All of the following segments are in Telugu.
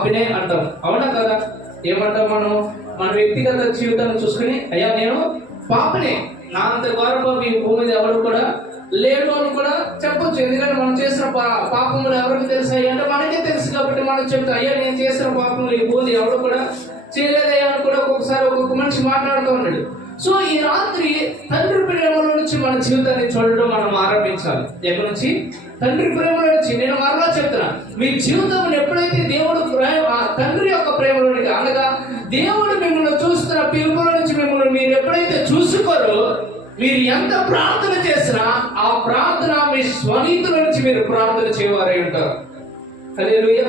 పాపినే అంటాం. అవునా కదా? ఏమంటాం మనం? మన వ్యక్తిగత జీవితాన్ని చూసుకుని అయ్యా నేను పాపినే, నా అంత గౌరవం ఈ భూమి మీద ఎవరు కూడా లేడు అని కూడా చెప్పొచ్చు. ఎందుకంటే మనం చేసిన పాపములు ఎవరికి తెలుసాయి అంటే మనకే తెలుసు కాబట్టి మనం చెప్తాం అయ్యా నేను చేసిన పాపములు ఈ భూమి ఎవరు కూడా చేయలేదయ్యా అని కూడా ఒక్కొక్కసారి ఒక్కొక్క మనిషి మాట్లాడుతూ ఉన్నాడు. సో ఈ రాత్రి తండ్రి ప్రేమల నుంచి మన జీవితాన్ని చూడడం మనం ఆరంభించాలి. ఎక్కడి నుంచి? తండ్రి ప్రేమల నుంచి. నేను మరలా చెప్తున్నా, మీ జీవితం ఎప్పుడైతే దేవుడు తండ్రి యొక్క ప్రేమలోనికి అనగా దేవుడు మిమ్మల్ని చూస్తున్న పిలుపుల నుంచి మిమ్మల్ని మీరు ఎప్పుడైతే చూసుకోరో, మీరు ఎంత ప్రార్థన చేసినా ఆ ప్రార్థన మీ స్వనీతుల నుంచి మీరు ప్రార్థన చేయవారై ఉంటారు. హల్లెలూయా.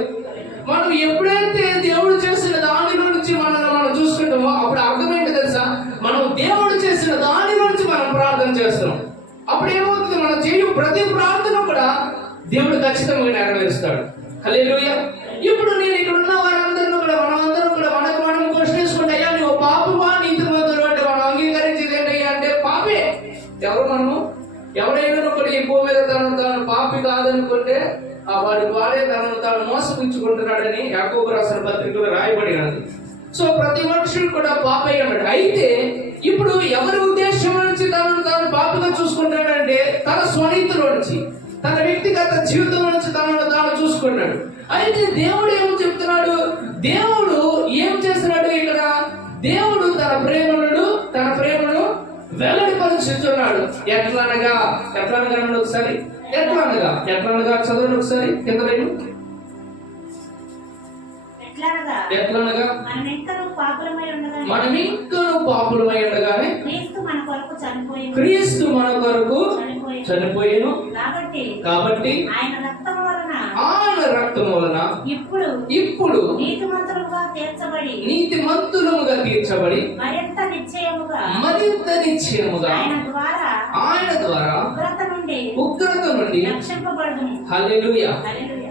మనం ఎప్పుడైతే దేవుడు చేసిన దానిలో నుంచి మనం చూసుకుంటామో అప్పుడు అర్థమేంటి తెలుసా? మనం దేవుడు చేసిన దానిలో నుంచి మనం ప్రార్థన చేస్తున్నాం. అప్పుడు ఏమవుతుంది? మనం చేయు ప్రతి ప్రార్థన కూడా దేవుడు ఖచ్చితంగా నెరవేరుస్తాడు. హల్లెలూయా. ఇప్పుడు నేను ఇక్కడ ఉన్న వారందరూ కూడా మనమందరం కూడా మనకు మనం క్వశ్చన్ చేసుకుంటే అయ్యా నువ్వు పాపమా నీతిమంతుడు అంటే మనం అంగీకరించేది ఏంటయ్యా అంటే పాపే. ఎవరు మనము? ఎవరైనా ఒకటి ఈ భూమి మీద తాను పాపి కాదనుకుంటే వాడికి వాడే తాను మోసపుచ్చుకుంటున్నాడని యాకోబు రాసిన పత్రికలో రాయబడినది. సో ప్రతి మనుషుడు కూడా పాపే అన్నాడు. అయితే ఇప్పుడు ఎవరి ఉద్దేశం నుంచి తాను పాపిగా చూసుకుంటాడంటే తన స్వనీతిలో నుంచి, తన వ్యక్తిగత జీవితం నుంచి తాను చూసుకున్నాడు. అయితే దేవుడు ఏమో చెప్తున్నాడు? దేవుడు ఏం చేస్తున్నాడు ఇక్కడ? దేవుడు తన ప్రేమను వెల్లడిపరుచుతున్నాడు. ఎట్లనగా ఒకసారి ఎట్లనగా చదవండి ఒకసారి కింద రేపు. ఎట్లనగా మనం ఇంకను పాపులమై ఉండగానే క్రీస్తు మన కొరకు చనిపోయేను కాబట్టి ఆయన రక్తం వలన ఇప్పుడు నీతిమంతులుగా తీర్చబడి మరింత నిశ్చయముగా ఆయన ద్వారా ఉగ్రత నుండి హల్లెలూయా.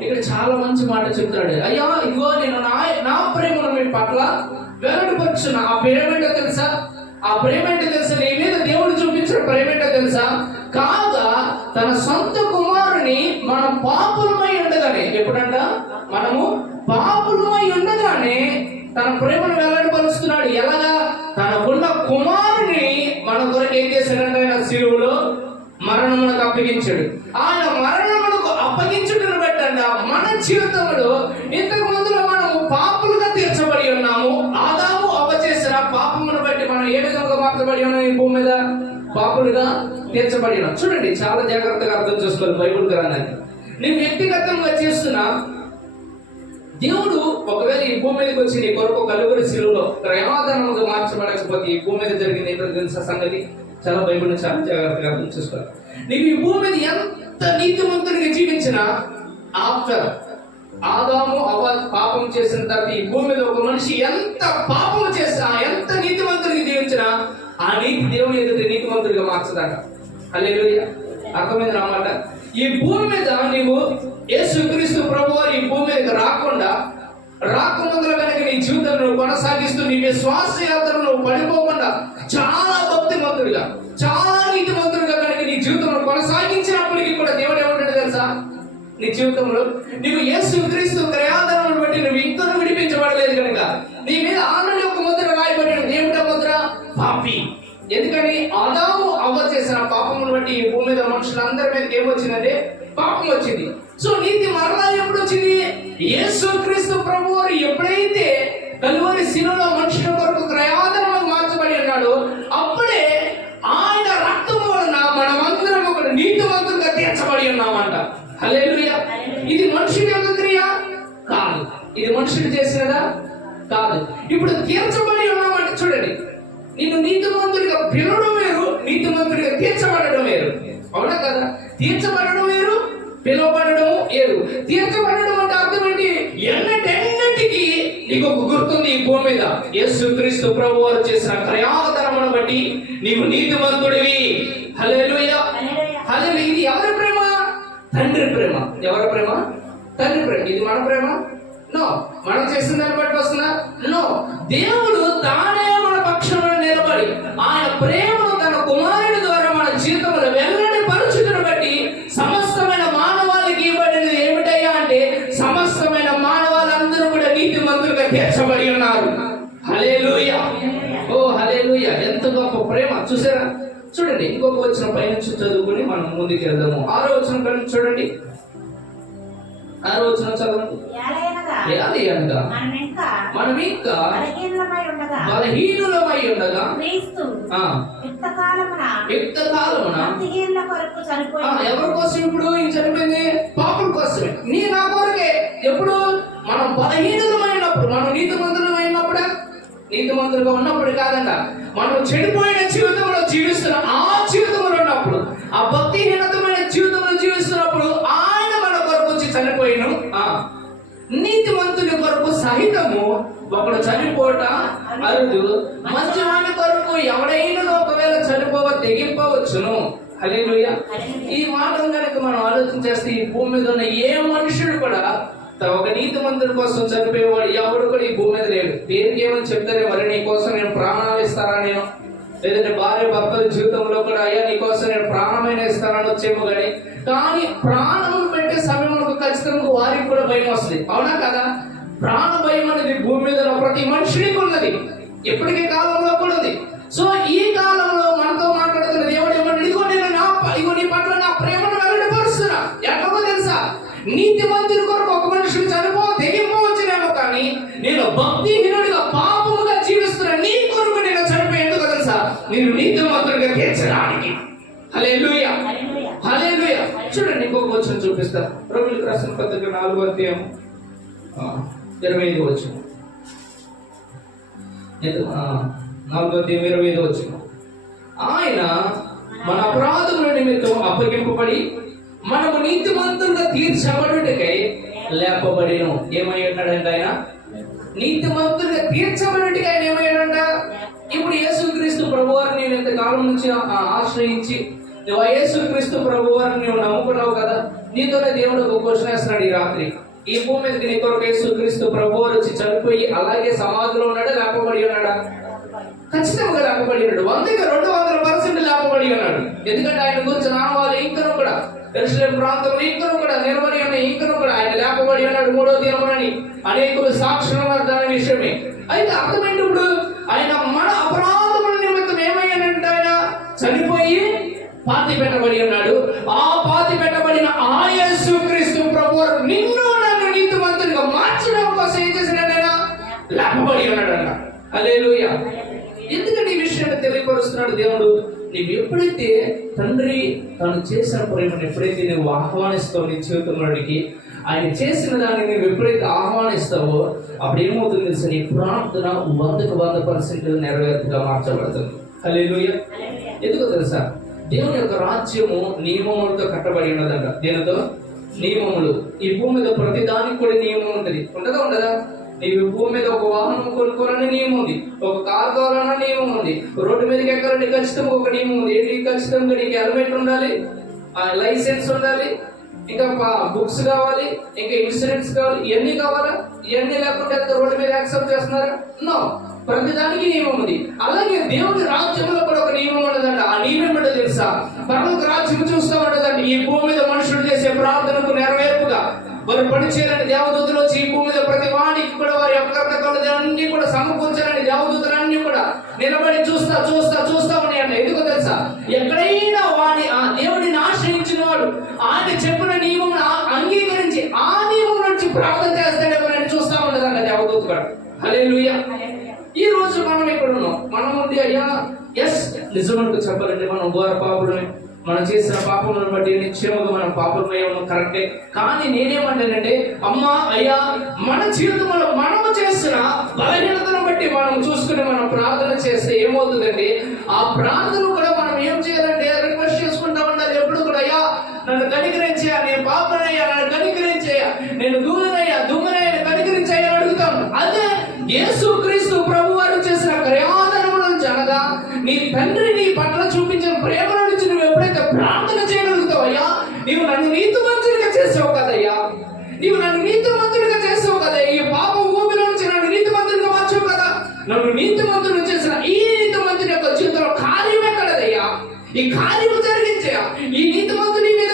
ఇక్కడ చాలా మంచి మాట చెప్తాడు. అయ్యా ఇదిగో నేను నా ప్రేమను మీ పట్ల వెల్లడిపరుచున్నా. ఆ ప్రేమేంటో తెలుసా? నీ మీద దేవుడు చూపించిన ప్రేమేంటో తెలుసా? కాగా తన సొంత కుమారుని మనం పాపులమై ఉండగానే, ఎప్పుడంట మనము పాపులమై ఉండగానే తన ప్రేమను వెల్లడిపరుస్తున్నాడు. ఎలాగా? తనకున్న కుమారుని మన కొరకు ఏం చేశాడంటే ఆయన శిలువలో మరణమునకు అప్పగించాడు. ఆయన మరణమునకు అప్పగించుటను బట్టంట మన జీవితంలో ఇంతకు ముందులో మనము పాపులుగా తీర్చబడి ఉన్నాము. ఆదాము అవ్వ చేసిన పాపమును బట్టి మనం ఏ విధంగా మార్చబడి ఉన్నాం? ఈ భూమి మీద పాపులుగా తీర్చబడి ఉన్నాం. చూడండి, చాలా జాగ్రత్తగా అర్థం చేసుకోవాలి బైబిల్ గ్రంథాన్ని. నేను వ్యక్తిగతంగా చేస్తున్నా దేవుడు ఒకవేళ ఈ భూమి మీదకి వచ్చి నీ కొరకు కలువరి శిలువలో క్రయాదనముగా మార్చబడకపోతే ఈ భూమి మీద జరిగింది ఏంటో తెలిసిన సంగతి చాలా బైబిల్ చాలా జాగ్రత్తగా అర్థం చేసుకోవాలి. నీకు ఈ భూమి మీద ఎంత నీతిమంతుడిగా జీవించినా ఆఫ్టర్ ఆదాము అవ్వ పాపం చేసిన తర్వాత ఈ భూమి మీద ఒక మనిషి ఎంత పాపం చేసినా, ఎంత నీతిమంతుడిగా జీవించినా ఆ నీతి దేవుని ఎదుట నీతిమంతుడిగా మార్చదాట. హల్లెలూయా. అర్థమైంది అన్నమాట. ఈ భూమి మీద నీవు యేసుక్రీస్తు ప్రభువారు ఈ భూమి మీదకి రాకముందులో కనుక నీ జీవితాన్ని నువ్వు కొనసాగిస్తూ నీ విశ్వాస యాత్రను నువ్వు పడిపోకుండా చాలా భక్తిమంతుడిగా, చాలా నీతిమంతుడిగా కనుక నీ జీవితంలో కొనసాగించినప్పటికీ కూడా దేవుడు ఏమంటాడు తెలుసా? నీ జీవితంలో నీవు యేసుక్రీస్తు క్రయాదనను బట్టి నువ్వు ఇంకా విడిపించబడలేదు కనుక నీ మీద ఆల్రెడీ ఒక ముద్ర రాయబడి ఏమిటా ముద్ర? పాపి. ఎందుకని? ఆదాము అవ్వ చేసిన పాపమును బట్టి ఈ భూమి మీద మనుషులందరి మీదకి ఏమొచ్చిందంటే పాపం వచ్చింది. సో నీతి మరలా ఎప్పుడు వచ్చింది? యేసుక్రీస్తు ప్రభువారు ఎప్పుడైతే కలువరి శిలువలో మనుషుల కొరకు క్రయాదనకు మార్చబడి ఉన్నాడు, అప్పుడే ఆయన రక్తం వలన మనమందరం ఒక నీతివంతులుగా తీర్చబడి ఉన్నామంట. హల్లెలూయా. ఇది మనుషుడి యొక్క క్రియ కాదు, ఇది మనుషుడు చేసినదా కాదు. ఇప్పుడు తీర్చబడి ఉన్నామంటే చూడండి, నిన్ను నీతిమంతుడిగా పిలవడం వేరు, నీతిమంతుడిగా తీర్చబడడం వేరు. అవునా కదా? తీర్చబడడం వేరు, పిలువబడడం వేరు. తీర్చబడడం అంటే అర్థం ఏంటి? ఎన్నటికి నీకు ఒక గుర్తుంది ఈ భూమి మీద యేసుక్రీస్తు ప్రభువారు చేసిన క్రయాదనమును బట్టి నీవు నీతిమంతుడివి. హల్లెలూయా. హల్లెలూయా. ఇది ఎవరి ప్రేమ? తండ్రి ప్రేమ. ఎవరి ప్రేమ? తండ్రి ప్రేమ. ఇది మన ప్రేమ? నో. మనం చేసిన దాన్ని బట్టి వస్తుందా? నో. దేవుడు తానే మన పక్షంలో నిలబడి ఆయన ప్రేమను తన కుమారుడి ద్వారా మన జీవితంలో వెల్లడి పరుచుటను బట్టి సమస్తమైన మానవాళికి ఇవ్వబడినది ఏమిటయ్యా అంటే సమస్తమైన మానవాళ్ళందరూ కూడా నీతి చూసారా? చూడండి, ఇంకొక వచ్చిన పైనుంచి చదువుకుని మనం ముందుకు వెళ్దాము. 6వ వచనం కానీ చూడండి, 6వ వచనం చదవండి. ఏలయనగా మనం ఇంకా బలహీనులమై ఉండగా ఎవరి కోసం ఇప్పుడు చనిపోయింది? పాపం కోసమే, నీ నా కొరకే. ఎప్పుడు? మనం బలహీనులమైనప్పుడు, మనం నీతిమంతులమైనప్పుడే, నీతిమంతులుగా ఉన్నప్పుడు కాదంట, మనం చెడిపోయిన జీవితంలో జీవిస్తున్న ఆ జీవితంలో ఉన్నప్పుడు, ఆ భక్తిహీనతమైన జీవితంలో జీవిస్తున్నప్పుడు ఆయన మన కొరకు వచ్చి చనిపోయిన నీతిమంతుని కొరకు సహితము ఒకడు చనిపోట అరుదు, మంచివాని కొరకు ఎవడైనా ఒకవేళ చనిపోవ తెగింపవచ్చును. హల్లెలూయా. ఈ మాటలు కనుక మనం ఆలోచన చేస్తే ఈ భూమి మీద ఉన్న ఏ మనుషుడు కూడా ఒక నీతిమంతుడి కోసం చనిపోయేవాడు ఎవడు కూడా ఈ భూమి మీద లేడు. పేరుకి ఏమని చెప్తారే, మరి నీ కోసం నేను ప్రాణాలు ఇస్తారా, నేను లేదంటే భార్య భర్తల జీవితంలో కూడా అయ్యా నీ కోసం నేను ప్రాణమైన ఇస్తానని వచ్చేమో కానీ ప్రాణం పెట్టే సమయంలో ఖచ్చితంగా వారికి కూడా భయం వస్తుంది. అవునా కదా? ప్రాణ భయం అనేది భూమి మీద ప్రతి మనుషునికి ఉన్నది, ఎప్పటికీ కాలంలో కూడా ఉంది. సో ఈ కాలంలో మనతో మాట్లాడుతున్న దేవుడు ఏమన్నా, ఇగో నీ పట్ల నా ప్రేమను వెల్లడిపరుస్తున్నా. ఎక్కడో తెలుసా? నీతిమంతుని కొరకు ఒక మనుషులు తెగింపవచ్చునేమో, కానీ నేను భక్తిహీనుడిగా పాపముగా జీవిస్తున్నా నీ కొరకు నేను చనిపోయి ఎందుకు తెలుసా? నేను నీతిమంతుడిగా తీర్చడానికి. హల్లెలూయా, హల్లెలూయా. చూడండి, ఇంకొక వచనం చూపిస్తా. రోమీయులకు రాసిన పత్రిక 4వ అధ్యాయం 25వ వచనం. 4వ అధ్యాయం 25వ వచనం. ఆయన మన అపరాధముల నిమిత్తం అప్పగింపబడి మనము నీతిమంతులుగా తీర్చబడుటకై లేపబడిను. ఏమై ఉన్నాడంట ఆయన? నీతిమంతులుగా తీర్చబడుటకై ఆయన ఏమయ్యాడంట? ఇప్పుడు యేసుక్రీస్తు ప్రభువారిని నేను ఇంతకాలం నుంచి ఆశ్రయించి నువ్వు యేసుక్రీస్తు ప్రభువారిని నువ్వు నమ్ముకున్నావు కదా, నీతోనే దేవుడు ఒక క్వశ్చన్ వేస్తున్నాడు ఈ రాత్రి. ఈ భూమి మీదకి నీ కొరకు యేసుక్రీస్తు ప్రభువారు వచ్చి చనిపోయి అలాగే సమాధిలో ఉన్నాడా, లేపబడి ఉన్నాడా? ఖచ్చితంగా లేపబడి ఉన్నాడు. 100కి 200% లేపబడి ఉన్నాడు. ఎందుకంటే ఆయన గురించి నామాలు ఇంకను కూడా యెరూషలేము ప్రాంతంలో ఇంకను కూడా నిలబడి ఉన్న ఇంకను కూడా ఆయన లేపబడి ఉన్నాడు 3వ దినమునని అనేకులు సాక్షులు దాని విషయమే. అయితే అర్థమైంది, ఇప్పుడు ఆయన మన అపరాధముల నిమిత్తం ఏమయ్యానంటే ఆయన చనిపోయి పాతి పెట్టబడి ఉన్నాడు. ఆ పాతి పెట్టబడిన ఆ యేసుక్రీస్తు ప్రభువు నిన్ను నన్ను నీతిమంతునిగా మార్చడం కోసం ఏం చేసినాడు? ఆయన లేపబడి ఉన్నాడన్న. హల్లెలూయా. ఎందుకంటే ఈ విషయాన్ని తెలియపరుస్తున్నాడు దేవుడు. నీవు ఎప్పుడైతే తండ్రి తను చేసిన ప్రేమను ఎప్పుడైతే నువ్వు ఆహ్వానిస్తావు నీ జీవితంలోనికి, ఆయన చేసిన దాన్ని నువ్వు ఎప్పుడైతే ఆహ్వానిస్తావో అప్పుడు ఏమవుతుంది తెలుసా? నీ ప్రార్థన 100కి 100% నెరవేర్పుగా మార్చబడుతుంది. హల్లెలూయా. ఎందుకో తెలుసా? దేవుని యొక్క రాజ్యము నియమములతో కట్టబడి ఉన్నదంట. దేనితో? నియమములు. ఈ భూమి మీద ప్రతి దానికి కూడా నియమం ఉంటుంది. ఉండదా? నీవు భూమి మీద ఒక వాహనం కొనుక్కోవాలని నియమం ఉంది, ఒక కార్ కావాలన్న నియమం ఉంది, రోడ్డు మీదకి ఎక్కాలంటే ఖచ్చితంగా ఒక నియమం ఉంది. ఏంటి? ఖచ్చితంగా నీకు హెల్మెట్ ఉండాలి, లైసెన్స్ ఉండాలి, ఇంకా బుక్స్ కావాలి, ఇంకా ఇన్సూరెన్స్ కావాలి. ఇవన్నీ కావాలా? ఇవన్నీ లేకుండా రోడ్డు మీద యాక్సెప్ట్ చేస్తున్నారా? నో. ప్రతి దానికి నియమం ఉంది. అలాగే దేవుడి రాజ్యంలో కూడా ఒక నియమం ఉండదంట. ఆ నియమం ఏంటో తెలుసా? పరలోక రాజ్యం చూస్తూ ఉండదండి. ఈ భూమి మీద మనుషులు చేసే ప్రార్థనకు నెరవేర్పుగా వారు పనిచేయాలని దేవదూతలు వచ్చి ఈ భూమి మీద ప్రతి వాడికి కూడా వారి అన్ని కూడా సమకూర్చాలని దేవదూతలన్నీ కూడా నిలబడి చూస్తా ఉన్నాయంట. ఎందుకో తెలుసా? ఎక్కడైనా వాడి ఆ దేవుడిని ఆశ్రయించిన వాడు ఆయన చెప్పిన నియమం అంగీకరించి ఆ నియమం నుంచి ప్రార్థన చేస్తాడేమో చూస్తా ఉండదంట దేవదూత కూడా. హల్లెలూయా. ఈ రోజు మనం ఇక్కడ ఉన్నాం, మనం ఉంది అయ్యా. ఎస్, నిజమనుకు చెప్పాలంటే మనం ఘోర పాపులమే. మనం చేసిన పాపములను బట్టి నిశ్చయముగా మనం పాపమై ఉన్నాం, కరెక్టే. కానీ నేనేమంటానంటే, అమ్మా అయ్యా, మన జీవితంలో మనము చేసిన బలహీనతను బట్టి మనం చూసుకుని మనం ప్రార్థన చేస్తే ఏమవుతుందండి? ఆ ప్రార్థన కూడా మనం ఏం చేయాలంటే రిక్వెస్ట్ చేసుకుంటా ఉండాలి ఎప్పుడు కూడా. అయ్యా నన్ను కనికరించా, నేను పాపనయ్యా, నన్ను కనికరించయ్యా, నేను దూమనయ్యా కనికరించయ్యా అడుగుతాం. అదే యేసుక్రీస్తు ప్రభు వారు చేసిన క్రయాదనముల నుంచి, అనగా నీ తండ్రి నీ పట్ల చూపించిన ప్రేమ నుంచి నువ్వు ఎప్పుడైతే ప్రార్థన చేయగలుగుతావు, అయ్యా నీవు నన్ను నీతిమంతుడిగా చేసావు కదయ్యా, నీవు నన్ను నీతిమంతుడిగా చేసావు కదా, ఈ పాప ఊపిలో నుంచి నన్ను నీతిమంతుడిగా మార్చావు కదా, నన్ను నీతిమంతుడు చేసిన ఈ నీతిమంతుడి యొక్క జీవితంలో కార్యమే కలదయ్యా, ఈ కార్యము జరిగించయ్యా, ఈ నీతిమంతుడి మీద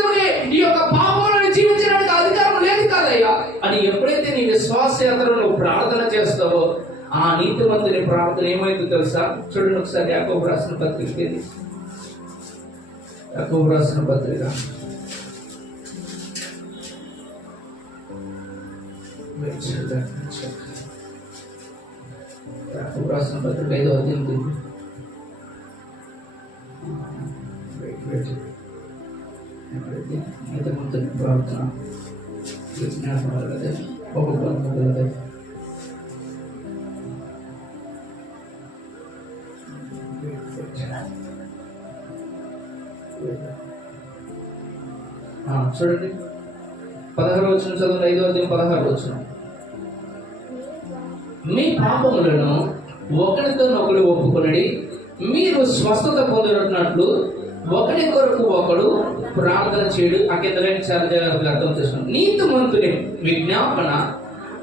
ఈ యొక్క పాపంలో జీవించడానికి అధికారం లేదు కాదయ్యా అని ఎప్పుడైతే నీ విశ్వాస యాత్రలో నువ్వు ప్రార్థన చేస్తావో ఆ నీతిమంతుని ప్రార్థన ఏమైందో తెలుసా? చూడండి ఒకసారి యాకోబు రాసిన పత్రిక, ఇది యాకోబు రాసిన పత్రిక, యాకోబు రాసిన పత్రిక 5వ అధ్యాయం నీతిమంతుని ప్రార్థన చూడండి 16వ వచనం చదవండి. 5వ అధ్యాయం 16వ వచనం. మీ పాపములను ఒకరితోనొకడు ఒప్పుకొనడి, మీరు స్వస్థత పొందినట్లు ఒకరి కొరకు ఒకడు ప్రార్థన చేయడు. ఆ కింద చాలా జాగ్రత్తగా అర్థం చేసుకోండి. నీతిమంతుని విజ్ఞాపన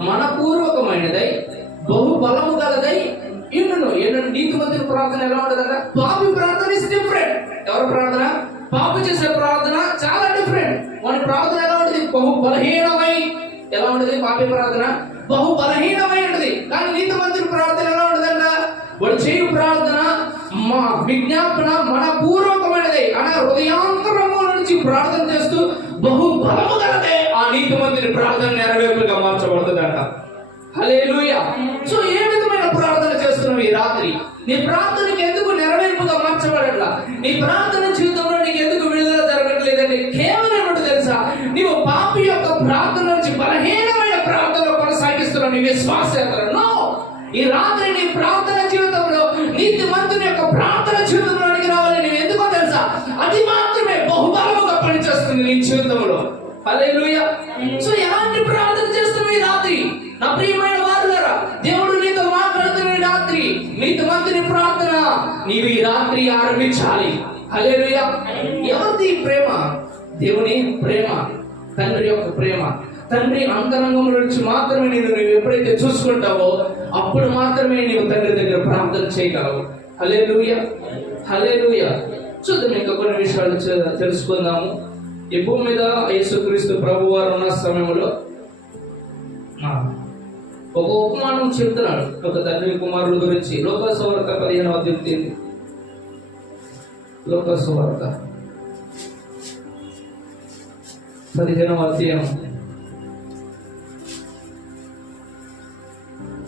మనపూర్వకమైనదై బహు బలము గలదై ఇండును. ఏంటంటే నీతిమంతుని ప్రార్థన ఎలా ఉంటుందట? పాపి ప్రార్థన ఇస్ డిఫరెంట్. ఎవరి ప్రార్థన? పాపి చేసే ప్రార్థన చాలా డిఫరెంట్. వాని ప్రార్థన ఎలా ఉంటుంది? బహు బలహీనమై. ఎలా ఉంటుంది పాపి ప్రార్థన? బహు బలహీనమై ఉంటుంది. కానీ నీతిమంతుని ప్రార్థన ఎలా ఉంటుందంట? వాడు చేయు ప్రార్థన మా విజ్ఞాపన మన పూర్వకమైనదే, అనే హృదయాంతరము నుంచి ప్రార్థన చేస్తూ బహు బలము గలదే ఆ నీతిమంతుని ప్రార్థన నెరవేర్పుగా మార్చబడుతుందంట. హల్లెలూయా. సో ఏ విధమైన ప్రార్థన చేస్తున్నావు ఈ రాత్రి? నీ ప్రార్థనకి ఎందుకు నెరవేర్పుగా మార్చబడట్లా? నీ ప్రార్థన జీవితంలో నీకు ఎందుకు విడుదల జరగట్లేదండి? కేవలం ఏమిటో తెలుసా? నీవు పాపి యొక్క ప్రార్థన నుంచి బలహీనమైన ప్రార్థనలో కొనసాగిస్తున్నావు నీ విశ్వాసయాత్రను. ఈ రాత్రి నీ ప్రార్థన జీవితంలో నీతిమంతుని యొక్క ప్రార్థన జీవితంలోనికి రావాలి. నువ్వు ఎందుకో తెలుసా? అది మాత్రమే బహుబలముగా పనిచేస్తుంది నీ జీవితంలో. హల్లెలూయా. సో ఎలాంటి ప్రార్థన చేస్తున్నావు ఈ రాత్రి? నా ప్రియమైన వారులారా, దేవుడు నీతో మాట్లాడుతున్న ఈ రాత్రి నీతిమంతుని ప్రార్థన నీవు ఈ రాత్రి ఆరంభించాలి. హల్లెలూయా. ఎవరిది ప్రేమ? దేవుని ప్రేమ, తండ్రి యొక్క ప్రేమ. తండ్రి అంతరంగం నుంచి మాత్రమే నువ్వు ఎప్పుడైతే చూసుకుంటావో అప్పుడు మాత్రమే నీవు తండ్రి దగ్గర ప్రార్థన చేయగలవు. హల్లెలూయా, హల్లెలూయా. చూద్దాం, ఇంకా కొన్ని విషయాలు తెలుసుకుందాము. ఈ భూమి మీద యేసుక్రీస్తు ప్రభు వారు ఉన్న సమయంలో ఒక ఉపమానం చెప్తున్నాడు ఒక తండ్రి కుమారుల గురించి. లోకసువార్త 15వ అధ్యాయం, లోకసువార్త 15వ అధ్యాయం.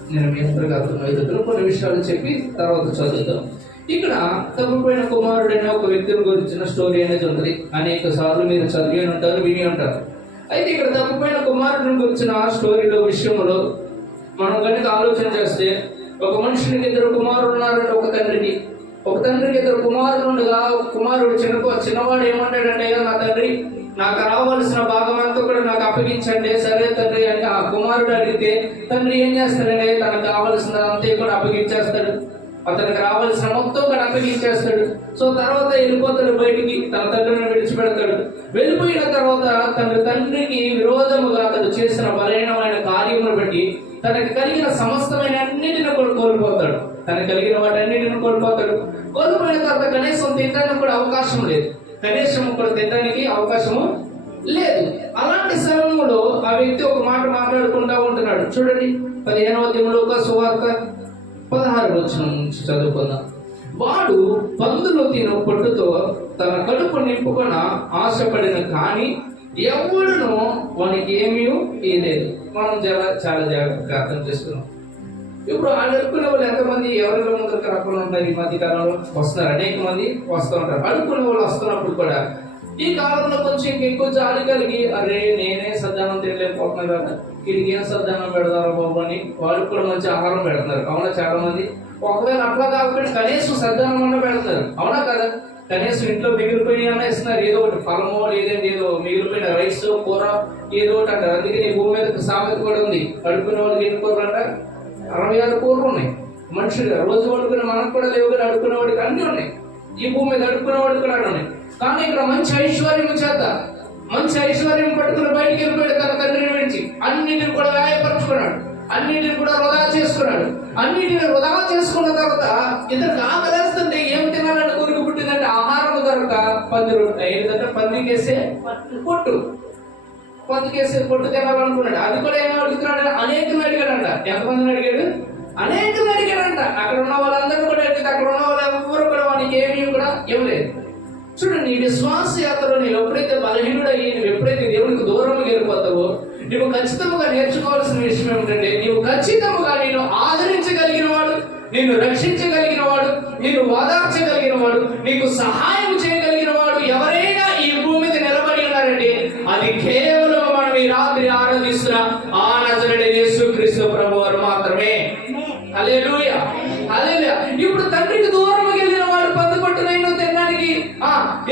నేను మీ అందరికీ అర్థమవుతుందో కొన్ని విషయాలు చెప్పి తర్వాత చదువుతాం. ఇక్కడ తప్పిపోయిన కుమారుడైన ఒక వ్యక్తిని గురించిన స్టోరీ అనేది ఉంటుంది. అనేక సార్లు మీరు చదివి ఉంటారు, విని ఉంటారు. అయితే ఇక్కడ తప్పిపోయిన కుమారుడిని గురించిన ఆ స్టోరీలో విషయంలో మనం కనుక ఆలోచన చేస్తే, ఒక మనుషునికి 2 కుమారులు ఉన్నారంటే ఒక తండ్రికి 2 కుమారులు ఉండగా కుమారుడు చిన్నవాడు ఏమంటాడంటే, నా తండ్రి నాకు రావాల్సిన భాగం అంతా కూడా నాకు అప్పగించండి. సరే తండ్రి అని ఆ కుమారుడు అడిగితే తండ్రి ఏం చేస్తాడంటే తనకు కావలసిన అంతే కూడా అప్పగించేస్తాడు. అతనికి రావాల్సిన మొత్తం కూడా అప్పగించేస్తాడు. సో తర్వాత వెళ్ళిపోతాడు బయటికి, తన తండ్రిని విడిచిపెడతాడు. వెళ్ళిపోయిన తర్వాత తన తండ్రికి విరోధముగా అతడు చేసిన బలహీనమైన కార్యమును బట్టి తనకి కలిగిన సమస్తమైన అన్నిటిని కూడా కోల్పోతాడు. తనకు కలిగిన వాటన్నిటిని కోల్పోతాడు. కోల్పోయిన తర్వాత కనీసం తినడానికి కూడా అవకాశం లేదు. కనీసం కూడా తినడానికి అవకాశము లేదు. అలాంటి సమయంలో ఆ వ్యక్తి ఒక మాట మాట్లాడుకుంటా ఉంటున్నాడు. చూడండి 15వ అధ్యాయంలో లోకసువార్త 16వ వచనం నుంచి చదువుకుందాం. వాడు పందులు తిను పొట్టుతో తన కడుపు నింపుకొన ఆశపడిన కానీ ఎవడును వానికి ఏమీ ఇయ్యలేదు. మనం చాలా జాగ్రత్తగా అర్థం చేసుకున్నాం. ఇప్పుడు ఆ అడుక్కునే వాళ్ళు ఎంతమంది ఎవరిలో ముందుకు రాకుండా ఉంటారు? ఈ మధ్య కాలంలో వస్తున్నారు, అనేక మంది వస్తూ ఉంటారు. అడుక్కునే వాళ్ళు వస్తున్నప్పుడు కూడా ఈ కాలంలో కొంచెం ఎక్కువ జాలి కలిగి, అరే నేనే సద్దానం తినలేకపోతున్నాను కదా, వీడికి ఏం సద్దానం పెడతారో బాబు అని వాళ్ళు కూడా మంచి ఆహారం పెడుతున్నారు. అవునా? చాలా మంది ఒకవేళ అట్లా కాకపోతే కనీసం సద్దానం అన్న పెడుతున్నారు. అవునా కదా? కనీసం ఇంట్లో మిగిలిపోయి అన్న ఇస్తున్నారు. ఏదో ఒకటి ఫలమో లేదంటే ఏదో మిగిలిపోయిన రైస్ కూర ఏదో ఒకటి అంటారు. అందుకే నీ భూమి మీద సామెత కూడా ఉంది, అడుక్కునే వాళ్ళకి ఎన్ని కూరలు అంట? 66 కూరలు ఉన్నాయి. మనుషులుగా రోజు వండుకునే మనకు కూడా లేవు, కానీ అడుక్కునే వాడికి అన్నీ ఉన్నాయి. ఈ భూమి మీద అడుక్కునే వాడికి కూడా ఉన్నాయి. కానీ ఇక్కడ మంచి ఐశ్వర్యం చేత మంచి ఐశ్వర్యం పట్టుకుని బయటికి వెళ్ళిపోయాడు. తన తండ్రిని విడిచి అన్నిటిని కూడా వ్యాయపరుచుకున్నాడు, అన్నిటిని కూడా వృధా చేసుకున్నాడు. అన్నిటిని వృధా చేసుకున్న తర్వాత ఇతనికి ఆకలేస్తుంటే ఏం తినాలని కోరిక పుట్టిందంటే ఆహారం దొరక ఏంటంటే పందికేసే పొట్టు తినాలనుకున్నాడు. అది కూడా ఏమో అడుగుతున్నాడు, అనేకలు అడిగాడంట. ఎంతమందిని అడిగాడు? అనేకులు అడిగాడంట. అక్కడ ఉన్న వాళ్ళందరూ కూడా అడిగితే అక్కడ ఉన్న వాళ్ళు ఎవరు కూడా వానికి ఏమీ కూడా ఇవ్వలేదు. చూడండి, నీ విశ్వాస యాత్రలో నీవు ఎప్పుడైతే బలహీనుడయ్యి నువ్వు ఎప్పుడైతే దేవునికి దూరంగా వెళ్ళిపోతావో నువ్వు ఖచ్చితంగా నేర్చుకోవాల్సిన విషయం ఏమిటంటే, నీవు ఖచ్చితంగా నేను ఆదరించగలిగిన వాడు, నిన్ను రక్షించగలిగిన వాడు, నిన్ను ఓదార్చగలిగిన వాడు, నీకు సహాయం చేయగలిగిన వాడు ఎవరైనా ఈ భూమి మీద నిలబడి ఉన్నారంటే అది కేవలం మనం ఈ రాత్రి ఆరాధిస్తున్న ఆ నజరేయుడైన యేసుక్రీస్తు ప్రభువారు మాత్రమే. హల్లెలూయా, హల్లెలూయా. ఇప్పుడు తండ్రికి దూరం వెళ్ళిన వాడు పందు పట్టునైనా తినడానికి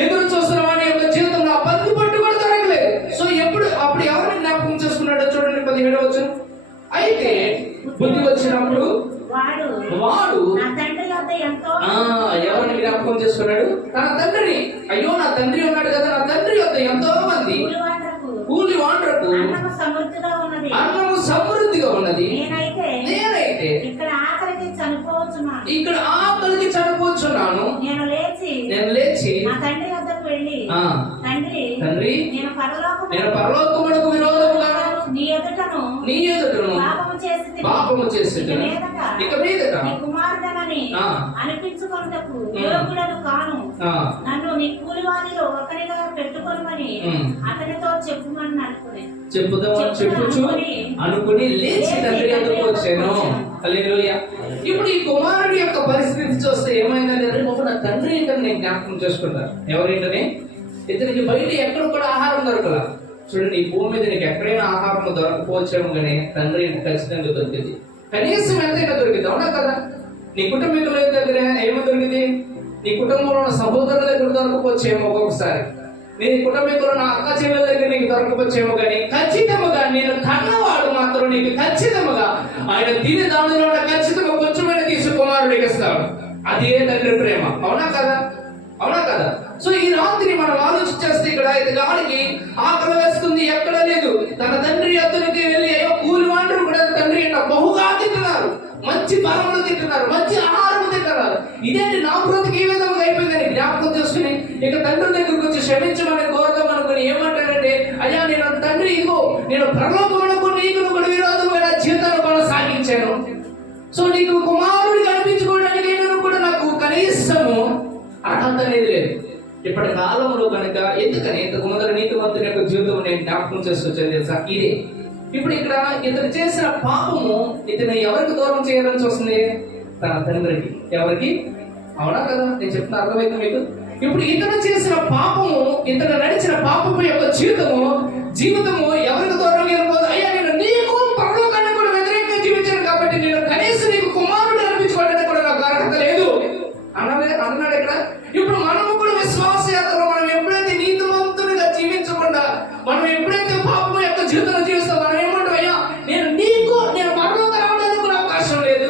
ఎదురు చూస్తున్న వాడి యొక్క జీవితంలో ఆ పందు పట్టు కూడా దొరకలేదు. సో అప్పుడు ఎవరిని జ్ఞాపకం చేసుకున్నాడో చూడండి 17వ వచనం. అయితే బుద్ధి వచ్చినప్పుడు వాడు ఎవరిని జ్ఞాపకం చేసుకున్నాడు? తన తండ్రిని. అయ్యో, నా తండ్రి ఉన్నాడు కదా, నా తండ్రి యొక్క ఎంతో మంది కూలి వాండ్రకు అన్నము సమృద్ధిగా ఉన్నది, నేనైతే ఇక్కడ ఆకలికి చనిపోతున్నాను. నేను లేచి నా తండ్రి వద్దకు వెళ్ళి, తండ్రి, నేను పరలోకమునకు విరోధముగా నీ ఎదుటను పాపము చేసి ఇక మీదట నీ కుమారుడనని అనిపించుకొనుటకు యోగ్యుడను కాను. నన్ను నీ కూలివారిలో ఒకరిగా పెట్టుకొనుమని అతనితో చెప్పుమని అనుకుని లేచి తండ్రి వద్దకు వచ్చాను. హల్లెలూయా. ఇప్పుడు ఈ కుమారుడి యొక్క పరిస్థితి చూస్తే ఏమైందంటే, నా తండ్రి ఏంటని నేను జ్ఞాపకం చేసుకున్నాను. ఎవరేంటని? ఇతనికి బయట ఎక్కడ కూడా ఆహారం దొరకల. చూడండి, ఈ భూమి మీద నీకు ఎక్కడైనా ఆహారం దొరకపోవచ్చేమో కానీ తండ్రి ఖచ్చితంగా దొరికింది. కనీసం ఎంతైనా దొరికింది, అవునా కదా? నీ కుటుంబీకుల దగ్గర ఏమో దొరికింది, నీ కుటుంబంలో ఉన్న సహోదరుల దగ్గర దొరకపోవచ్చేమో, ఒక్కొక్కసారి నీ కుటుంబీకులు నా అక్క చెల్లెల దగ్గర నీకు దొరకపోవచ్చేమో, కానీ ఖచ్చితంగా నేను కన్నవాడు మాత్రం నీకు ఖచ్చితంగా ఆయన తిని దానిలో ఖచ్చితంగా కొంచెమైనా తీసి కుమారుడికి ఇస్తాడు. అదే తండ్రి ప్రేమ, అవునా కదా? అవునా కదా? సో ఈ రాత్రి మనం ఆలోచించేస్తే ఇక్కడ ఇతగాడికి ఆకలి వేస్తుంది, ఎక్కడ లేదు. తన తండ్రి అతనికి వెళ్ళి కూలి వాండ్రు కూడా తండ్రి బహుగా తింటున్నారు, మంచి బలములు తింటున్నారు, మంచి ఆహారం తింటున్నారు. ఇదేంటి నా బ్రతికి ఈ విధంగా అయిపోయిందని జ్ఞాపకం చేసుకుని ఇక తండ్రి దగ్గరకు వచ్చి క్షమించమని కోరదాం అనుకుని ఏమంటాడంటే, అయ్యా నేను తండ్రి, ఇదిగో నేను పరలోకమునకు నీకు కూడా విరోధమైన జీవితాన్ని కొనసాగించాను. సో నీకు కుమారుడు కనిపించుకోవడానికి నేను కూడా నాకు కనీసము అర్హత అనేది లేదు. ఇప్పటి కాలంలో కనుక ఎందుకని ఇంతకు ముందర నీతిమంతుని యొక్క జీవితం నేను జ్ఞాపకం చేసుకొచ్చాను తెలుసా? ఇదే. ఇప్పుడు ఇక్కడ ఇతను చేసిన పాపము ఇతను ఎవరికి దూరం చేయాలని చూస్తుంది? తన తండ్రికి. ఎవరికి? అవునా కదా? నేను చెప్తున్నా, అర్థమైతే మీకు? ఇప్పుడు ఇతను చేసిన పాపము, ఇతను నడిచిన పాపము యొక్క జీవితము ఎవరికి దూరం వెళ్ళిపోదు? అయ్యా, నేను నీకు పరలోకాన్ని కూడా వ్యతిరేకంగా జీవించాను కాబట్టి నేను కనీసం నీకు కుమారుడు అనిపించుకోవడానికి కూడా నాకు అర్హత లేదు అన్నాడు ఇక్కడ. ఇప్పుడు మనము కూడా విశ్వాస యాత్రలో మనం ఎప్పుడైతే నీతివంతునిగా జీవించకుండా మనం ఎప్పుడైతే పాపం యొక్క జీవితంలో జీవిస్తాం, మనం ఏమంటాం? అయ్యా, నేను పరలోక రావడానికి కూడా అవకాశం లేదు,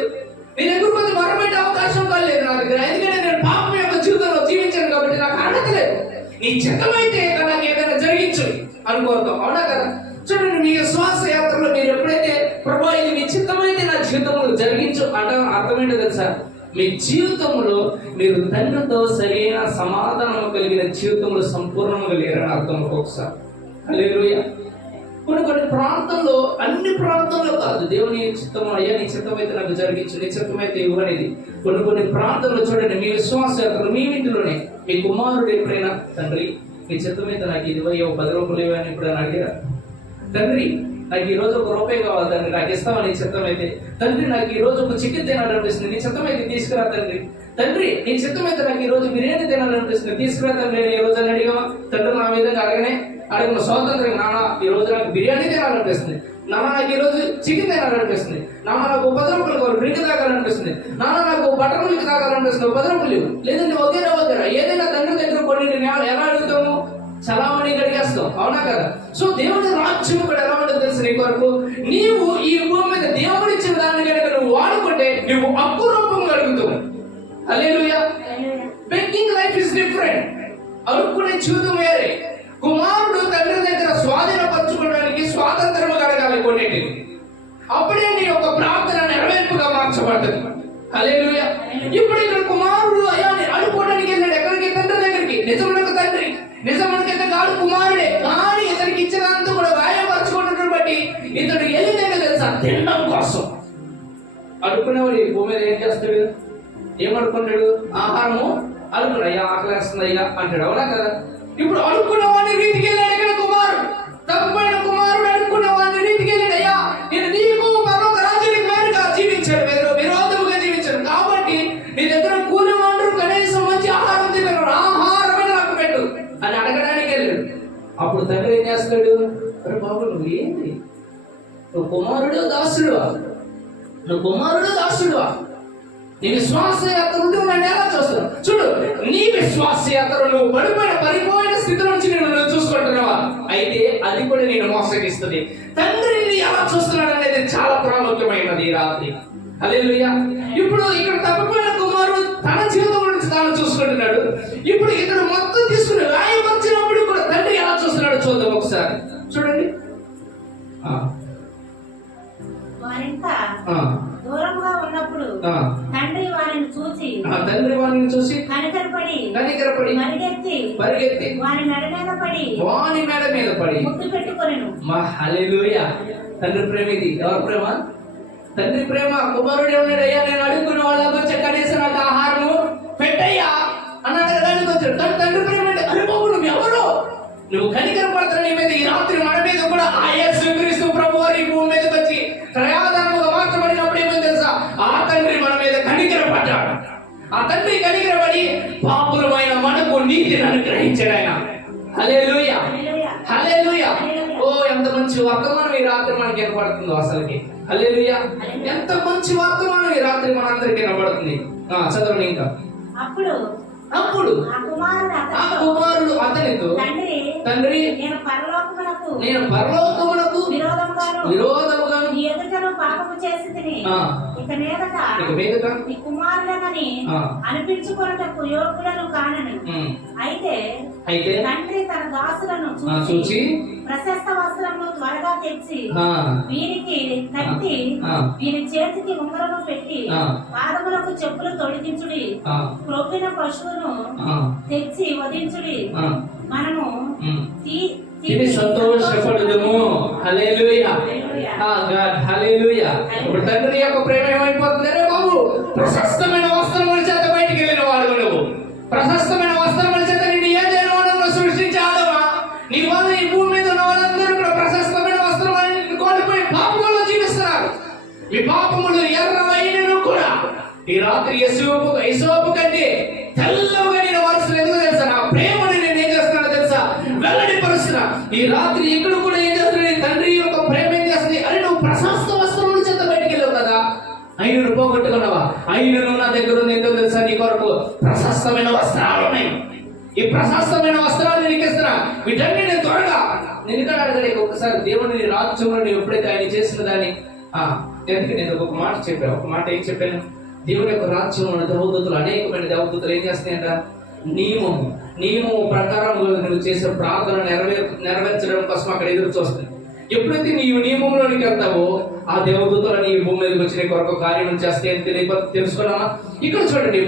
నేను ఎదురు కొంచెం మరొకటి అవకాశం కాలేదు నా దగ్గర, ఎందుకంటే నేను పాపం యొక్క జీవితంలో జీవించాను కాబట్టి నాకు అర్హత లేదు. నీ చిత్తమైతే నాకు ఏదైనా జరిగించు అనుకోతాం, అవునా కదా? చూడండి, మీ విశ్వాస యాత్రలో మీరు ఎప్పుడైతే ప్రభా ఇది మీ చిత్తమైతే నా జీవితంలో జరిగించు అంటే అర్థమేంటో తెలుసా? మీ జీవితంలో మీరు తండ్రితో సరైన సమాధానం కలిగిన జీవితంలో సంపూర్ణంగా లేరని అర్థం. ఒక్కొక్కసారి హల్లెలూయా. కొన్ని ప్రాంతంలో, అన్ని ప్రాంతాల్లో కాదు, దేవుని చిత్తం, అయ్యా నీ చిత్తం అయితే నాకు జరిగించు, నీ చిత్తం అయితే ఇవ్వనేది. కొన్ని ప్రాంతాల్లో చూడండి, మీ విశ్వాస యాత్రలు మీ ఇంటిలోనే మీ కుమారుడు ఎప్పుడైనా, తండ్రి మీ చిత్తం అయితే నాకు ఇది 10 రూపాయలు ఇవ్వని ఎప్పుడైనా అడిగారా? తండ్రి నాకు ఈ రోజు 1 రూపాయి కావాలి తండ్రి, నాకు ఇస్తావా నీ చిత్తం అయితే? తండ్రి నాకు ఈ రోజు ఒక చికెన్ తినాలనిపిస్తుంది, నీ చిత్తం అయితే తీసుకురా తండ్రి. తండ్రి నీ చిత్తం అయితే నాకు ఈ రోజు బిర్యానీ తినాలనిపిస్తుంది, తీసుకురా తండ్రి. నేను ఈ రోజు అని అడిగావా? తండ్రి నా విధంగా అడిగిన స్వాతంత్రం, నాన్న ఈ రోజు నాకు బిర్యానీ తినాలనిపిస్తుంది, నాన్న నాకు ఈ రోజు చికెన్ తినాలనిపిస్తుంది, నాన్న నాకు 10 రూపాయలు డ్రింక్ తాగాలనిపిస్తుంది, నాన్న నాకు బటర్ మిల్క్ తాగాలనిపిస్తుంది, 10 రూపాయలు లేదంటే వగేరా ఏదైనా తండ్రి దగ్గర కొన్ని ఎలా అడుగుతాము? చలామణి గడిగేస్తాం, అవునా కదా? సో దేవుని రాజ్యం కూడా ఎలా ఉంటుందో తెలుసు నీ కొరకు. నీవు ఈ భూమి మీద దేవుడు ఇచ్చిన దాన్ని కనుక నువ్వు వాడుకుంటే నువ్వు అప్పు రూపం కలుగుతావు. Hallelujah. Begging life is different. అడుక్కునే జీవితం వేరే. కుమారుడు తండ్రి దగ్గర స్వాధీనపరచుకోవడానికి స్వాతంత్రం కలగాలి కొన్నింటిని. అప్పుడే నీ యొక్క ప్రార్థన నెరవేర్పుగా మార్చబడుతుంది. హల్లెలూయా. ఇప్పుడు ఇక్కడ కుమారుడు అయ్యా అడుక్కోవడానికి వెళ్ళాడు ఎక్కడికి? తండ్రి దగ్గరికి. నిజమునకు తండ్రి, నిజమునకైతే కాదు కుమారుడే, కానీ ఇతనికి ఇచ్చినంత కూడా గాయపరచుకుంటున్న బట్టి ఇతడు వెళ్ళిందేంటో తెలుసా? తినడం కోసం. అడుక్కునేవాడు ఈ భూమి మీద ఏం చేస్తాడు? ఏమనుకుంటాడు? ఆహారము అడుగుడు, అయ్యా ఆకలేస్తుంది అయ్యా అంటాడు, అవునా కదా? ఇప్పుడు అడుక్కున్న వాడిని రీతికి వెళ్ళాడు ఇక్కడ కుమారుడు. తప్పైన కుమారుడు అడుక్కున్న వాడిని రీతికి వెళ్ళాడు, అయ్యా నేను నీకు పరలోక రాజ్యానికి వేరుగా జీవించాడు, విరోధముగా జీవించాడు, కాబట్టి నీ దగ్గర కూలి వాడు కనీసం మంచి ఆహారం తిన్నాడు, ఆహారమే నాకు పెట్టు అని అడగడానికి వెళ్ళాడు. అప్పుడు తండ్రి ఏం చేస్తాడు? అరే బాబు నువ్వు ఏంటి, నువ్వు కుమారుడు దాసుడువా? నువ్వు కుమారుడు దాసుడువా? నీ విశ్వాస యాత్ర ఉండి నన్ను ఎలా చూస్తున్నావు? చూడు, నీ విశ్వాస యాత్ర నువ్వు పడిపోయిన స్థితి నుంచి నువ్వు చూసుకుంటున్నావా? అయితే అది కూడా నేను మోసగిస్తుంది. తండ్రిని ఎలా చూస్తున్నాడు అనేది చాలా ప్రాముఖ్యమైనది ఈ రాత్రి. హల్లెలూయా. ఇప్పుడు ఇక్కడ తప్పిపోయిన కుమారుడు తన జీవితం గురించి తాను చూసుకుంటున్నాడు. ఇప్పుడు ఇతడు మొత్తం తీసుకుని రాయవచ్చినప్పుడు కూడా తండ్రి ఎలా చూస్తున్నాడో చూద్దాం ఒకసారి. చూడండి. దూరంగా ఉన్నప్పుడు తండ్రి వారిని చూసి కనికరపడి పరిగెత్తి వారి మెడ మీద పడి ముద్దు పెట్టుకొనెను. హల్లెలూయా. తండ్రి ప్రేమ ఇది. ఎవరి ప్రేమ? తండ్రి ప్రేమ. కుమారుడు ఏమన్నాడు? అయ్యా నేను అడుగుకున్న వాళ్ళకి వచ్చే కనీసం నాకు ఆహారము పెట్టయ్యా అన్నాడు కదా. వచ్చాడు కానీ తండ్రి ప్రేమ అంటే, అరే బాబు నువ్వు ఎవరు? నువ్వు కనికర పడతావు నీ మీద. ఈ రాత్రి మన మీద కూడా యేసుక్రీస్తు ప్రభువు ఈ భూమి మీదకి వచ్చి ప్రయాదముగా మార్చబడినప్పుడు ఏమని తెలుసా? ఆ తండ్రి మన మీద కనికర పడ్డాడు. ఆ తండ్రి కనికరపడి పాపులమైన మనకు నీతిని అనుగ్రహించాడు ఆయన. హల్లెలూయా, హల్లెలూయా. ఓ ఎంత మంచి వర్తమానం ఈ రాత్రి మనకి వినపడుతుందో అసలుకి. హల్లెలూయా. ఎంత మంచి వర్తమానం ఈ రాత్రి మనందరికి వినపడుతుంది. చదవండి ఇంకా. అప్పుడు ఆ కుమారుడు అతనితో, తండ్రి నేను పరలోకమునకు విరోధముగాను పాపము చేసితిని, ఇక మీదట నీ కుమారులనని అనిపించుకొనుటకు యోగ్యులను కానని. అయితే తండ్రి తన దాసులను చూచి ప్రశస్త వస్త్రమును త్వరగా తెచ్చి వీరికి కట్టి వీరి చేతికి ఉంగరము పెట్టి పాదములకు చెప్పులు తొడిగించుడి, క్రొవ్విన పశువును తెచ్చి వధించుడి, మనము సంతోషపడము. హల్లెలూయా, హల్లెలూయా. ఇప్పుడు తండ్రి యొక్క ప్రేమ ఏమైపోతుంది? రే బాబు, ప్రశస్తమైన వస్త్రముల చేత బయటికి వెళ్ళిన వాడు నువ్వు. ప్రశస్తమైన వస్త్రముల చేత నిన్ను ఏం చేయడం నువ్వు సృష్టించాలవా? నీ వల్ల ఈ భూమి మీద ఉన్న వాళ్ళందరూ కూడా ప్రశస్తమైన వస్త్రములను కోల్పోయి పాపములో జీవిస్తున్నారు. ఈ పాపములు ఎర్రమైనను కూడా ఈ రాత్రి యేసోపు కంటే తెల్లగా నేను వరుసలు ఎందుకు తెలుసా? నా ప్రేమని నేను ఏం చేస్తున్నానో తెలుసా? వెల్లడిపరుస్తున్నా. ఈ రాత్రి ఇక్కడ కూడా ఏం చేస్తున్నాడు? తండ్రి యొక్క ప్రేమ ఏం చేస్తుంది? అరే నువ్వు ప్రశస్త వస్త్రముల చేత బయటికి వెళ్ళావు కదా, అయినను పోగొట్టుకున్నావా? అయినను నా దగ్గర ఉంది. ఎందుకు తెలుసా? నీ కొరకు ప్రశస్తమైన వస్త్రాలు ఉన్నాయి. ఈ ప్రశస్తమైన వస్త్రాలు నీకు ఇస్తున్నా. వీటన్ని నేను త్వరగా నేను ఇక్కడ అడగలేక ఒకసారి దేవుడిని రాజ్యంలో ఎప్పుడైతే ఆయన చేసిన దాన్ని ఎందుకు నేను ఒక మాట చెప్పాను. ఒక మాట ఏం చెప్పాను? దేవుని యొక్క రాజ్యంలో దేవదూతలు, అనేకమైన దేవదూతలు ఏం చేస్తున్నాయంట? నియమము ప్రకారం నువ్వు చేసే ప్రార్థన నెరవేర్చడం కోసం అక్కడ ఎదురు చూస్తుంది. ఎప్పుడైతే నీవు నియమంలోనికి వెళ్తావో ఆ దేవదూతలు నీ భూమి మీదకి వచ్చి నీ కొరకు కార్యం చేస్తే తెలుసుకున్నామా? ఇక్కడ చూడండి.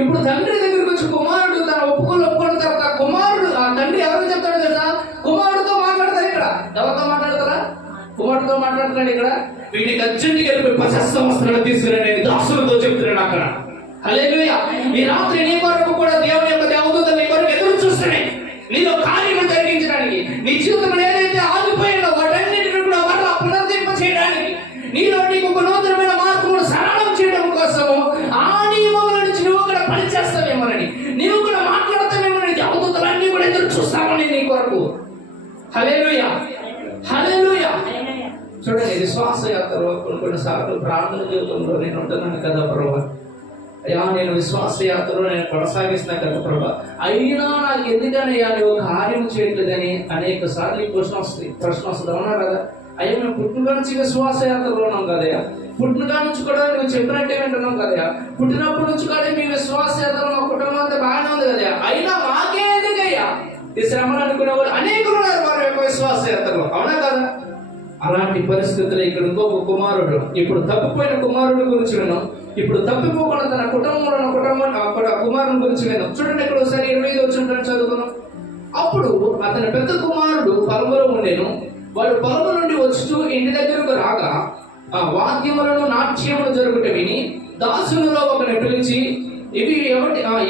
ఇప్పుడు తండ్రి దగ్గరికి వచ్చి కుమారుడు తన ఒప్పుకున్న తర్వాత కుమారుడు ఆ తండ్రి ఎవరు చెప్తాడు తెలుసా? కుమారుడితో మాట్లాడతారు. ఇక్కడ ఎవరితో మాట్లాడతారా? కుమారుడితో మాట్లాడుతున్నాడు. ఇక్కడ వీటికి అర్జెంట్గా వెళ్ళిపోయి ప్రశస్త వస్త్రాలు తీసుకుని దాసులతో చెప్తున్నాడు అక్కడ. హల్లెలూయా. ఈ రాత్రి నీ కొరకు కూడా దేవుని యొక్క దేవదూతలు నీ కొరకు ఎదురు చూస్తున్నాయి, నీలో కార్యము జరిగించడానికి. నీ జీవితంలో ఏదైతే ఆగిపోయిందో వాటన్నిటిని కూడా మరలా పునరుద్ధరింప చేయడానికి, నీలో నీకు ఒక నూతనమైన మార్గమును సరళం చేయడం కోసము ఆ నియమముల నుంచి నువ్వు కూడా పనిచేస్తావేమోనని, నీవు కూడా మాట్లాడతావేమోనని దేవదూతలన్నీ కూడా ఎదురు చూస్తామని నీ కొరకు. హల్లెలూయా, హల్లెలూయా. చూడండి, విశ్వాస యాత్రలో కొన్నిసార్లు ప్రార్థన జీవితంలో నేను ఉంటున్నాను కదా ప్రభా, అయ్యా నేను విశ్వాస యాత్రలో నేను కొనసాగిస్తున్నా కదా ప్రభా, అయినా నాకు ఎందుకనయ్యా నువ్వు కార్యం చేయట్లేదని అనేక సార్లు ఈ ప్రశ్న వస్తుంది. అవునా కదా? అయ్యా మేము పుట్టిన నుంచి విశ్వాస యాత్రలో ఉన్నాం కదయ్యా, పుట్టినగా నుంచి కూడా నువ్వు చెప్పినట్టే వింటున్నాం కదయ్యా, పుట్టినప్పటి నుంచి కూడా మీ విశ్వాస యాత్ర మా కుటుంబం అంతా బాగానే ఉంది కదయ్యా, అయినా మాకే ఎందుకయ్యా ఈ శ్రమలు అనుకునే వాళ్ళు అనేకులు ఉన్నారు వారి యొక్క విశ్వాస యాత్రలో. అవునా కదా? అలాంటి పరిస్థితుల్లో ఇక్కడ ఇంకొక కుమారుడు, ఇప్పుడు తప్పిపోయిన కుమారుడు గురించి విన్నాం. ఇప్పుడు తప్పిపోకుండా తన కుమారుని గురించి విన్నాం. చూడండి ఇక్కడ ఒకసారి 25 వచ్చిన చదువుకున్నాం. అప్పుడు అతని పెద్ద కుమారుడు పొలంలో ఉండేను. వాడు పొలం నుండి వచ్చుతూ ఇంటి దగ్గరకు రాగా వాద్యములను నాట్యములు జరుగుట విని దాసులలో ఒకరిని పిలిచి ఇవి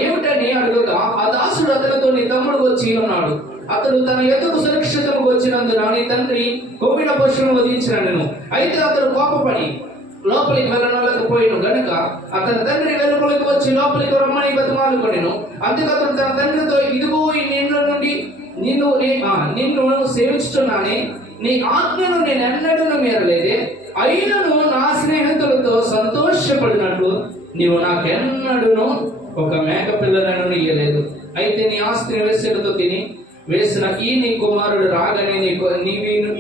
ఏమిటని అడుగుగా ఆ దాసుడు అతనితో నీ తమ్ముడు వచ్చి ఉన్నాడు, అతడు తన ఎదుగు సురక్షితము వచ్చినందున నీ తండ్రి కోవిడ పశువును వదిలించినను. అయితే అతడు కోపపడి లోపలికి వెళ్ళనలేకపోయిను గనుక అతని తండ్రి వెలుపలికి వచ్చి లోపలికి రమ్మని బతిమాలుకొనెను. అందుకు అతడు తన తండ్రితో, ఇదిగో ఈ నీళ్ళ నుండి నిన్ను సేవిస్తున్నానే, నీ ఆజ్ఞను నేను ఎన్నడూ మీరలేదే, అయినను నా స్నేహితులతో సంతోషపడినట్లు నీవు నాకెన్నడూను ఒక మేక పిల్లలను ఇయ్యలేదు. అయితే నీ ఆస్తిని వేసలతో తిని వేసిన ఈ నీ కుమారుడు రాగానే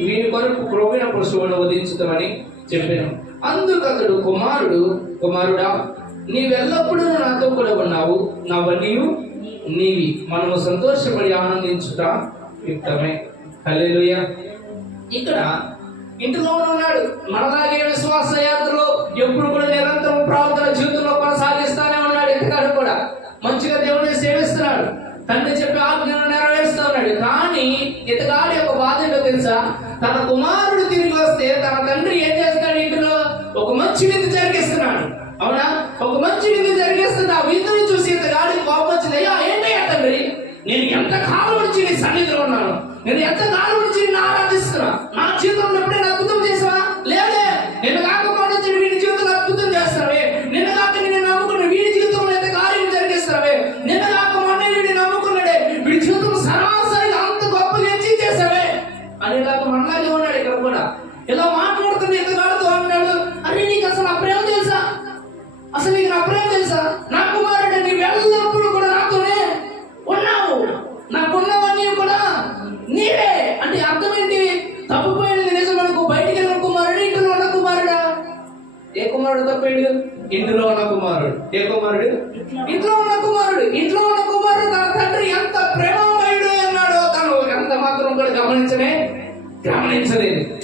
వీని కొరకు క్రొవ్విన పశువును వధించుతామని చెప్పాను. అందుకు అతడు కుమారుడా, నీవెల్లప్పుడూ నాతో కూడా ఉన్నావు, నావన్నీ నీవి, మనము సంతోషపడి ఆనందించుట యుక్తమే. హల్లెలూయా. ఇక్కడ ఇంటిలో ఉన్నాడు, మనలాగే విశ్వాస యాత్రలో ఎప్పుడు కూడా నిరంతరం ప్రార్థన జీవితంలో కొనసాగిస్తానే ఉన్నాడు. ఎక్కడాడు కూడా మంచిగా దేవుడిని సేవిస్తున్నాడు, తండ్రి చెప్పే ఆజ్ఞను నెరవేరుస్తా ఉన్నాడు. కానీ ఇతగాడి యొక్క బాధ ఏంటో తెలుసా? తన కుమారుడు తిరిగి వస్తే తన తండ్రి ఏం చేస్తాడు? ఇంటిలో ఒక మంచి విందు జరిగిస్తున్నాడు. అవునా? ఒక మంచి విందు జరిగిస్తున్నా ఆ విందుని చూసి ఇతగాడికి కోపం వచ్చింది. అయ్యా ఏంటయ్యా తండ్రి, నేను ఎంత కాలం నుంచి నీ సన్నిధిలో ఉన్నాను, నేను ఎంత కాలం నుంచి నిన్ను ఆరాధిస్తున్నా, నా జీవితంలో ఎప్పుడైనా అద్భుతం చేసావా? లేదే. నేను కాకపోతే వీడి జీవితంలో అద్భుతం చేస్తావే, నిన్న కాక నేను నమ్ముకున్న వీడి జీవితంలో ఎంత కార్యం జరిగిస్తావే, నిన్న కాక మొన్న వీడిని నమ్ముకున్నాడే, వీడి జీవితం సరాసరిగా అంత గొప్పగా చేసావే అనేలాగా మనలాగే ఉన్నాడు. ఇక్కడ కూడా ఇలా మాట్లాడుతున్న ఎదుగాడుతూ అన్నాడు, అరే నీకు అసలు నా ప్రేమ తెలుసా? అసలు నీకు నా ప్రేమ తెలుసా? నా కుమారుడు నీవు ఎల్లప్పుడూ కూడా నాతోనే ఉన్నావు, నాకున్నవన్నీ కూడా నీవే. అంటే అర్థం ఏంటి? తప్పిపోయినది నిజమనుకో, బయటికి వెళ్ళిన కుమారుడు, ఇంటిలో ఉన్న కుమారుడా? ఏ కుమారుడు తప్పాడు? ఇంటిలో ఉన్న కుమారుడు. ఏ కుమారుడు? ఇంట్లో ఉన్న కుమారుడు. ఇంట్లో ఉన్న కుమారుడు తన తండ్రి ఎంత ప్రేమమయుడు అన్నాడో తను ఎంత మాత్రం కూడా గమనించలేదు.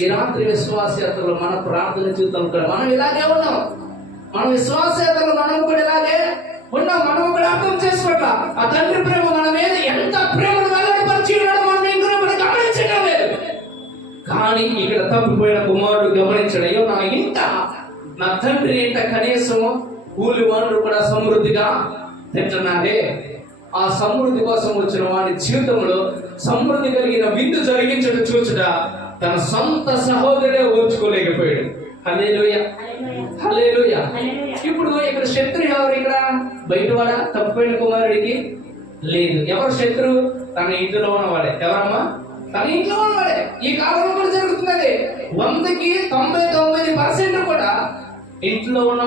ఈ రాత్రి విశ్వాసయాత్రలో మన ప్రార్థన జీవితంలో మనం ఇలాగే ఉన్నాం. మన విశ్వాసయాత్రలో మనం కూడా ఇలాగే ఉన్నాం. మనం కూడా అర్థం చేసుకోవట్లా ఆ తండ్రి ప్రేమ మన మీద ఎంత ప్రేమను వెల్లడిపరిచి ఉన్నాడో మనం ఇందులో కూడా గమనించడం లేదు. కానీ ఇక్కడ తప్పిపోయిన కుమారుడు గమనించడం, అయ్యో నా తండ్రి ఇంత కనీసం కూలి వాళ్ళు కూడా సమృద్ధిగా తింటున్నారే. ఆ సమృద్ధి కోసం వచ్చిన వాడి జీవితంలో సమృద్ధి కలిగిన విందు జరిగించడం చూచుట తన సొంత సహోదరుడే ఓర్చుకోలేకపోయాడు. హల్లెలూయా, హల్లెలూయా. ఇప్పుడు ఇక్కడ శత్రు ఎవరు? ఇక్కడ బయటవాడ తప్పిపోయిన కుమారుడికి లేదు. ఎవరు శత్రు? తన ఇంట్లో ఉన్నవాడే. ఎవరమ్మా? తన ఇంట్లో ఉన్నవాడే. ఈ కాలంలో కూడా జరుగుతున్నది. 100కి 99% కూడా ఇంట్లో ఉన్న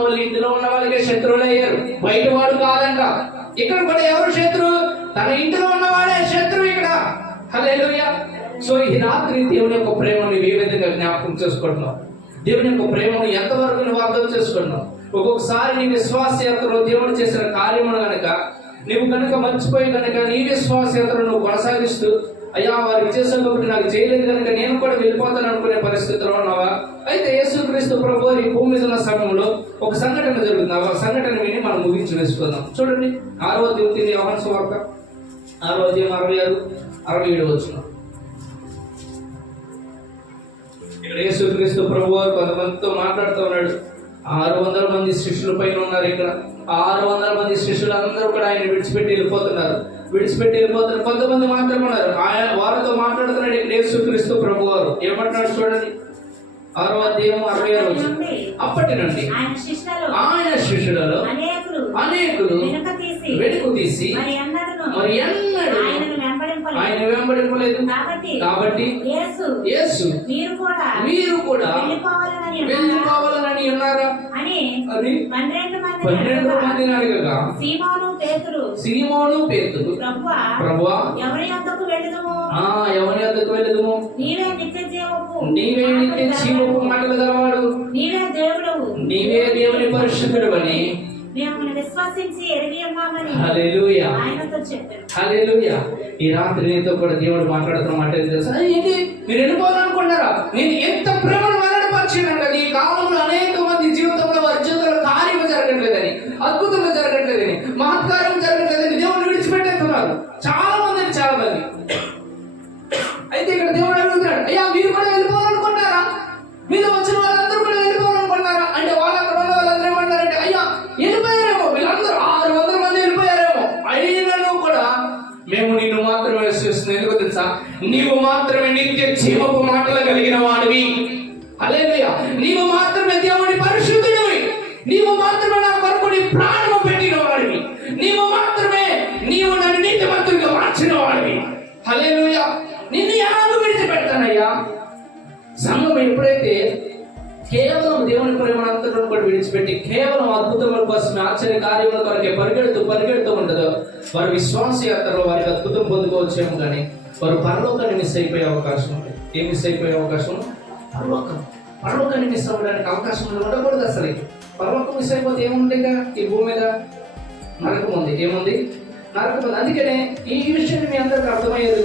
వాళ్ళకే శత్రువులు అయ్యారు, బయట వాడు కాదంట. ఇక్కడ కూడా ఎవరు శత్రువు? తన ఇంట్లో ఉన్నవాడే శత్రువు ఇక్కడ. హల్లెలూయా. సో ఈ రాత్రి దేవుని యొక్క ప్రేమను ఏ విధంగా జ్ఞాపకం చేసుకుంటున్నావు? దేవుని యొక్క ప్రేమను ఎంతవరకు నువ్వు అర్థం చేసుకుంటున్నావు? ఒక్కొక్కసారి నీ విశ్వాస యాత్రలో దేవుడు చేసిన కార్యమును కనుక నువ్వు కనుక మర్చిపోయి కనుక నీ విశ్వాస యాత్రను నువ్వు కొనసాగిస్తూ, అయ్యా వారికి చేసాను కాబట్టి నాకు చేయలేదు కనుక నేను కూడా వెళ్ళిపోతాను అనుకునే పరిస్థితిలో ఉన్నావా? అయితే యేసుక్రీస్తు ప్రభువు ఈ భూమి మీద ఉన్న సమయంలో ఒక సంఘటన జరుగుతుంది. ఆ సంఘటన విని మనం ముగించి వేసుకుందాం. చూడండి 6వ అధ్యాయం యోహాను సువార్త 6వ అధ్యాయం 66, 67 వచనం. ఇక్కడ యేసుక్రీస్తు ప్రభువు కొంతమందితో మాట్లాడుతూ ఉన్నాడు. 600 మంది శిష్యుల పైన ఉన్నారు. ఇక్కడ 600 మంది శిష్యులు అందరూ కూడా ఆయన విడిచిపెట్టి వెళ్ళిపోతున్నారు. కొంతమంది మాత్రమే ఉన్నారు. ఆయన వారితో మాట్లాడుతున్నాడు ఇక్కడ యేసుక్రీస్తు ప్రభువారు. ఏమంటున్నాడు చూడండి 6వ అధ్యాయం 66 వచనం. అప్పటి నుండి ఆయన శిష్యులలో అనేకులు వెనుక తీసి మరి ఎన్నడూ ఆయన వెంబడింపలేదు. కాబట్టి యేసు మీరు కూడా వెళ్ళిపోవాలని అన్నారా అని 12 మందిని అడగగా సీమోను పేతురు ప్రభువా ఎవరి వద్దకు వెళ్ళదుము? నీవే నిత్య జీవపు మాటలు గలవాడు, నీవే దేవుని పరిశుద్ధుడు అని హల్లెలూయా, హల్లెలూయా. ఈ రాత్రి నీతో కూడా దేవుడు మాట్లాడుతున్న మాట తెలుసా? ఏంటి మీరు వెళ్ళిపోవాలనుకుంటారా? నేను ఎంత ప్రేమను వెల్లడిపరిచినా కదా ఈ కాలంలో అనేక మంది జీవితంలో వారి జీవితంలో కార్యం జరగట్లేదని, అద్భుతంగా జరగట్లేదని, మహత్కార్యం జరగట్లేదని దేవుడు విడిచిపెట్టేస్తున్నారు చాలా మంది. అయితే ఇక్కడ దేవుడు అడుగుతున్నాడు, అయ్యా మీరు కూడా వెళ్ళిపోవాలనుకుంటారా? మీతో వచ్చిన వాళ్ళందరూ కూడా వెళ్ళిపోవాలనుకుంటారా? మాత్రమే విశ్వసిస్తుంది. ఎందుకు తెలుసా? నీవు మాత్రమే నిత్య జీవపు మాటలు కలిగిన వాడివి. హల్లెలూయా. నీవు మాత్రమే దేవుని పరిశుద్ధుడివి. నీవు మాత్రమే నా కొరకు నీ ప్రాణము పెట్టిన వాడివి. నీవు మాత్రమే నీవు నన్ను నీతిమంతుడిగా మార్చిన వాడివి. హల్లెలూయా. నిన్ను ఎలాగూ విడిచిపెడతానయ్యా. సంఘం ఎప్పుడైతే కేవలం దేవుని ప్రేమనంతరం కూడా విడిచిపెట్టి కేవలం అద్భుతముల కోసం, ఆశ్చర్య కార్యముల కొరకే పరిగెడుతూ ఉండదు, వారి విశ్వాస యాత్రలో వారికి అద్భుతం పొందుకోవచ్చేమో కానీ వారు పరలోకాన్ని మిస్ అయిపోయే అవకాశం ఉంది. ఏం మిస్ అయిపోయే అవకాశం? పరలోకాన్ని మిస్ అవ్వడానికి అవకాశం ఉండకూడదు. అసలు పరలోకం మిస్ అయిపోతే ఏముంది? ఈ భూమి మీద నరకం ఉంది. ఏముంది? నరకం ఉంది. అందుకనే ఈ విషయాన్ని మీ అందరికి అర్థమయ్యేది